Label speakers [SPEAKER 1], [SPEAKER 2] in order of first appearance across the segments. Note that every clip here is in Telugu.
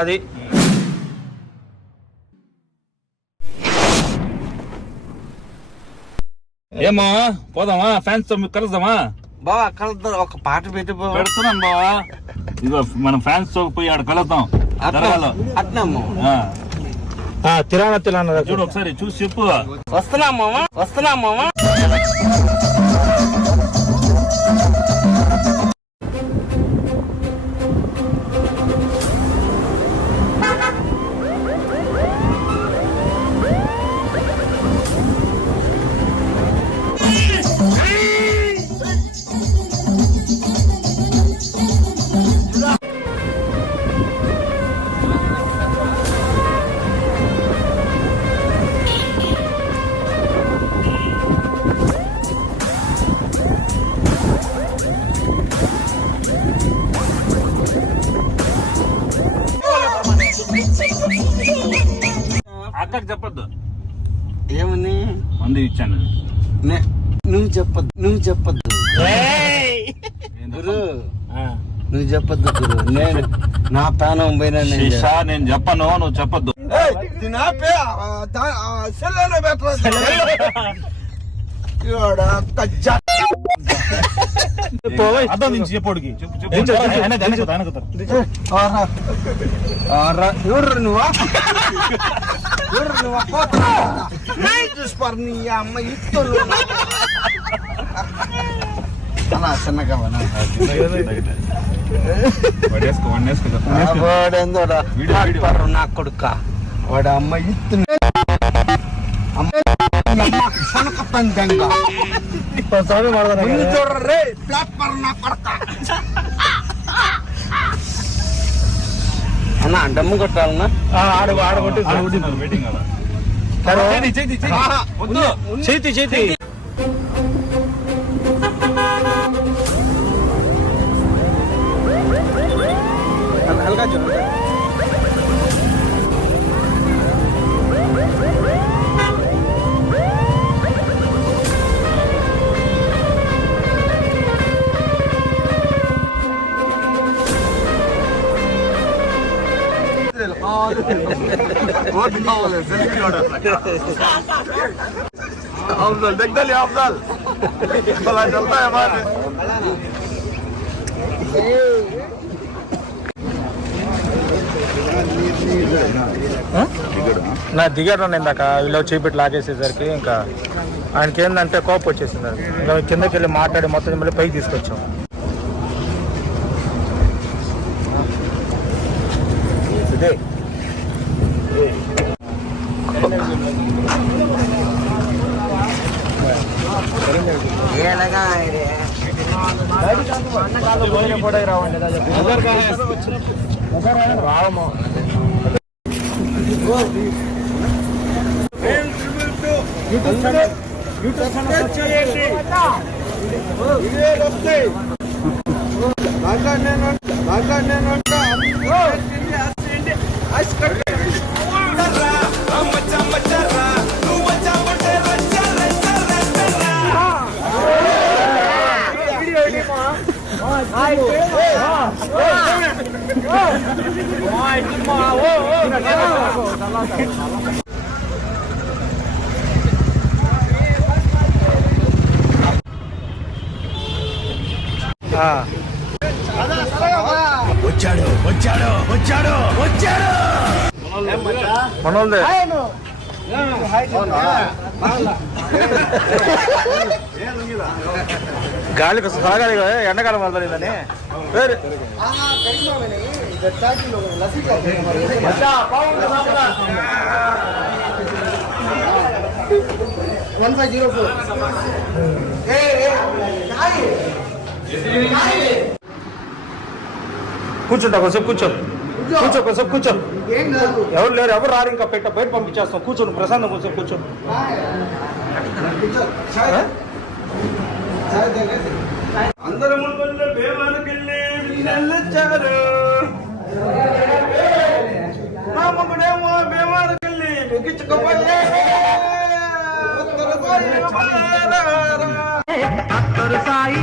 [SPEAKER 1] అది.
[SPEAKER 2] ఏమో పోదామా? ఫ్యాన్స్తో కలుద్దామా?
[SPEAKER 3] బావా కలుద్దాం. ఒక పాట పెట్టి బావ
[SPEAKER 2] పెడుతున్నాను బావా. ఇదిగో మనం ఫ్యాన్స్తో పోయి ఆడ కలుద్దాం. దర్గాలో
[SPEAKER 3] అట్నమ్మ.
[SPEAKER 1] తిరాన తిరాన
[SPEAKER 2] చూడు ఒకసారి చూసి చెప్పు.
[SPEAKER 3] వస్తున్నా మామ వస్తున్నా మామ.
[SPEAKER 2] అక్కకి చెప్పొద్దు.
[SPEAKER 3] ఏమని
[SPEAKER 2] మంది ఇచ్చాను.
[SPEAKER 3] నువ్వు చెప్పద్దు నువ్వు చెప్పద్దు. గురు. నువ్వు చెప్పద్దు గురు. నేను నా ప్రాణం పోయినా నేను
[SPEAKER 2] చెప్పను నువ్వు చెప్పొద్దు. అర్థం నుంచి చెప్పోడికి.
[SPEAKER 3] ఎవరు నువ్వా ఎవరు నువ్వా చూసుకోరు నీ అమ్మ ఇత్తులు అన్నా చిన్నగా వాడేందో నా కొడుక వాడు అమ్మ ఇత్తు అమ్మ అమ్మ కనక పందంగా ముందు చూడరే ప్లాట్ఫామ్ నా కొడక అన్న డమ్ము కొట్టాలన్నా?
[SPEAKER 1] ఆడ ఆడ కొట్టి.
[SPEAKER 2] చేతి, చేతి, చేతి. افضل افضل دقدل يا افضل طلعت
[SPEAKER 1] నా దిగాడు ఇందాక ఇలా చీపిట్ లాగేసేసరికి ఇంకా ఆయనకి ఏంటంటే కోపం వచ్చేసింది. కిందకి వెళ్ళి మాట్లాడి మొత్తం మళ్ళీ పైకి తీసుకొచ్చాము రావమ్మా యూట్యూబ్ ఛానల్ యూట్యూబ్ ఛానల్
[SPEAKER 3] ఏలగా
[SPEAKER 1] రావము మనోళ్ళే. గాలికి సాగాలి కదా ఎండాకాలం వెళ్తాను వేరే
[SPEAKER 3] వన్ ఫైవ్ జీరో ఫోర్
[SPEAKER 1] కూర్చుంటా కొంచెం కూర్చో. కూర్చో కొంచెం కూర్చో ఎవరు లేరు ఎవరు రారు ఇంకా పెట్ట బయట పంపించేస్తాం. కూర్చోను ప్రశాంతం కొంచెం కూర్చో.
[SPEAKER 3] అందరూ మా మొగుడేమో ఉత్తర సాయి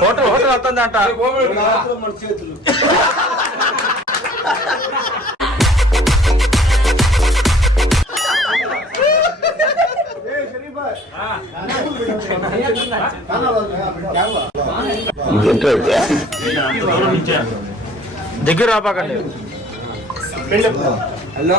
[SPEAKER 2] హోటల్
[SPEAKER 1] హోటల్ వస్తుందంట
[SPEAKER 3] మన చేతులు
[SPEAKER 1] దగ్గర రాబాకండి
[SPEAKER 3] హలో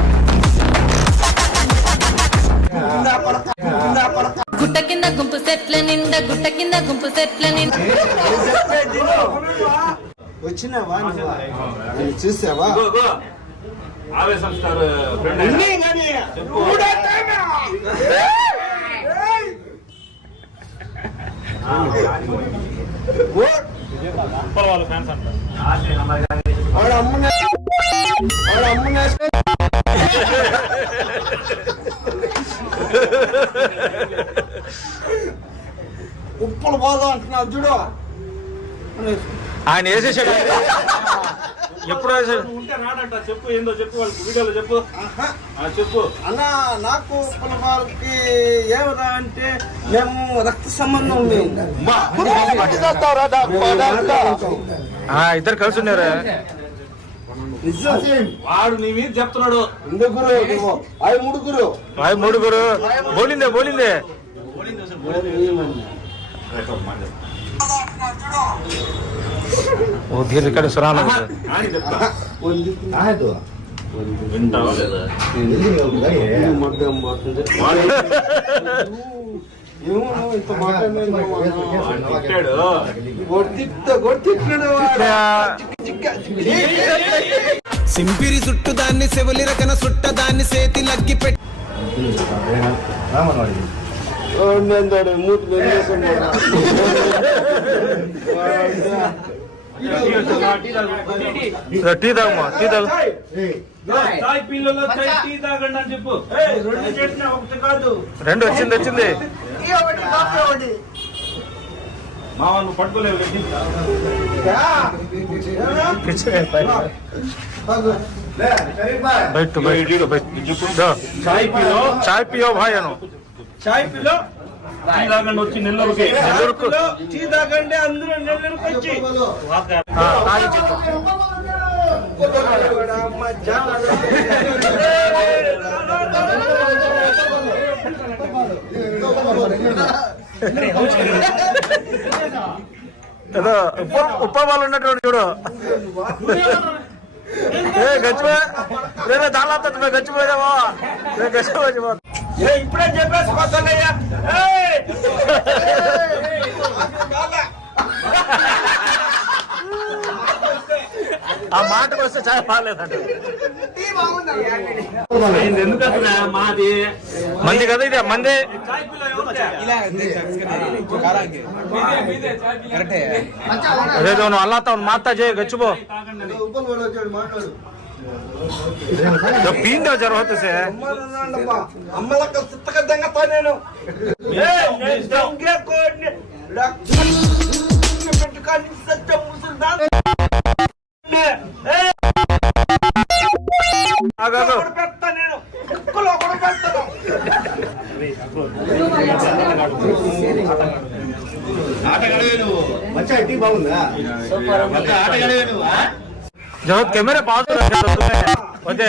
[SPEAKER 4] గుట్ట కింద గుంపు సెట్ల నిండా గుట్ట కింద గుంపు సెట్ల నిండా.
[SPEAKER 3] వచ్చినావా చూసావా?
[SPEAKER 2] ఆవేశం ఫ్రెండ్
[SPEAKER 1] ఫ్యాన్స్
[SPEAKER 3] అమ్మునే చూడు
[SPEAKER 1] ఆయన వేసేసాడు. ఎప్పుడు వేసాడు
[SPEAKER 2] ఉంటే రాడంట చెప్పు ఏందో చెప్పు వాళ్ళకి వీడియోలో చెప్పు. చెప్పు.
[SPEAKER 3] అన్న నాకు ఉప్పుల వాళ్ళకి ఏమరా అంటే మేము రక్త సంబంధం ఉంది.
[SPEAKER 1] ఆ, ఇద్దరు కలిసి ఉన్నారు.
[SPEAKER 2] వాడు నీ మీద చెప్తున్నాడు.
[SPEAKER 3] నువ్వు అవి ముడుగురు
[SPEAKER 1] भाई మూడుగురు బోలిందే బోలిందే. ఓ ధీర్ ఇక్కడ సురాన
[SPEAKER 5] సింపిరి చుట్టు దాన్ని సెవలి రకన సుట్ట దాన్ని సేతి లగ్గి పెట్టి
[SPEAKER 3] వాడినేందాడు మూతులు.
[SPEAKER 1] టీ తాగమ్మా టీ తాగు.
[SPEAKER 3] రెండు చేసిన ఒకటి కాదు
[SPEAKER 1] రెండు వచ్చింది వచ్చింది.
[SPEAKER 2] నువ్వు పట్టుకోలేవు
[SPEAKER 3] యా.
[SPEAKER 1] బయట బయట.
[SPEAKER 2] చాయ్ పిలో
[SPEAKER 1] చాయ్ పియో భాయ్ అను.
[SPEAKER 3] చాయ్ పిలో
[SPEAKER 2] టీ తాగండి వచ్చి నెల్లూరుకి.
[SPEAKER 3] పిలో టీ తాగండి అందరూ నెల్లూరుకి వచ్చి.
[SPEAKER 1] ఏదో వాళ్ళు ఉన్నటువంటి చూడు. గచ్చిపోయావా ఏ గచ్చిపోయి?
[SPEAKER 3] ఇప్పుడే చెప్పేసి కొత్తయ్యా!
[SPEAKER 1] ఆ మాటకు వస్తే
[SPEAKER 2] అసలు మాది.
[SPEAKER 1] మంది కదా ఇది మంది. నువ్వు అల్లాతా మాతా చేయ గచ్చిపో జ్వరం వస్తే
[SPEAKER 3] అమ్మలన్నాడమ్మా. అమ్మలక్క సుత్తక దెంగతా నేను. పెట్టుకొని సత్యం ముసులు దాని
[SPEAKER 1] ఆగాగు.
[SPEAKER 3] ఒకటి పెడతా నేను. కుక్కలో ఒకటి
[SPEAKER 1] 저 때문에 봐도 어제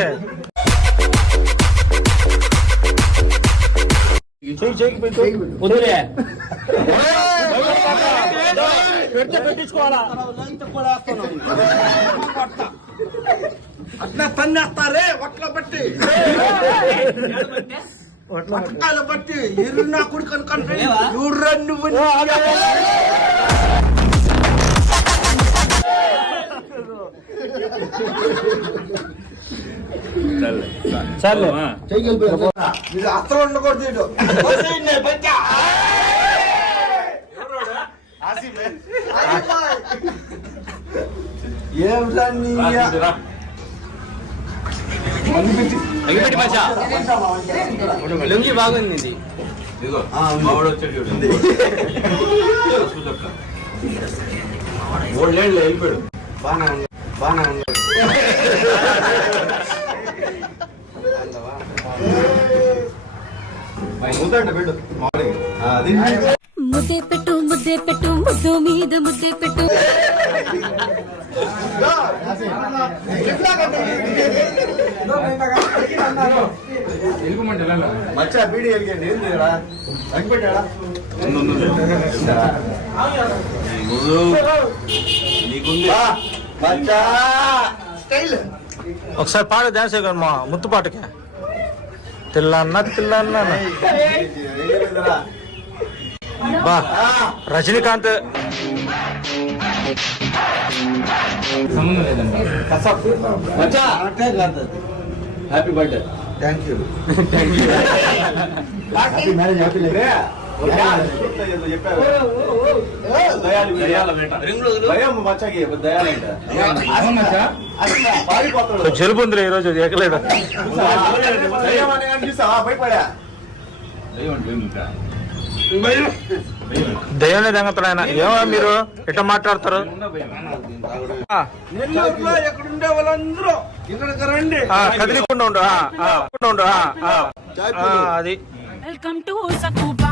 [SPEAKER 1] చెయ్యి చెయ్యి పెట్టు. వదిలే. పెడితే
[SPEAKER 3] అట్లా తన్నేస్తారే ఒట్ల బట్టి ఒట్ల బట్టి ఎర్రు నా కొడుకు అనుకుంటే నువ్వు. రెండు
[SPEAKER 1] చాలు
[SPEAKER 3] ఇది అస్త్రం ఉండకూడదు ఇటు. వదిలేయండి, బచ్చా. ఏమిటా నీ
[SPEAKER 2] లుంగి బాగుంది ఇది మూడేళ్ళు వెళ్ళిపోయాడు
[SPEAKER 3] బాగానే ఉంది బాగానే
[SPEAKER 2] అది.
[SPEAKER 4] ముద్దే పెట్టు ముద్దే పెట్టు ముద్దు మీద ముద్దే పెట్టు.
[SPEAKER 2] మచ్చా బీడి వెళ్ళింది ఏం తగ్గిపెట్టాడా మచ్చా
[SPEAKER 3] స్టైల్
[SPEAKER 1] ఒకసారి పాడు డాన్స్ చేయగలను మా ముత్తు పాటకి తిల్లన్న తిల్లన్న బా రజనీకాంత్
[SPEAKER 2] మచ్చా
[SPEAKER 3] అంటే కాదు
[SPEAKER 2] happy birthday thank you happy marriage happy
[SPEAKER 1] జలుబు ఉంది ఈరోజు ఎక్కలేడు
[SPEAKER 2] దయ్యం అని
[SPEAKER 1] ఆయన ఏమో మీరు ఎట్లా మాట్లాడతారు
[SPEAKER 3] నెల్లూరులో ఎక్కడుండే వాళ్ళందరూ ఇక్కడికి రండి
[SPEAKER 1] కదిలికుండా ఉండు అది.
[SPEAKER 6] Welcome to సకూబా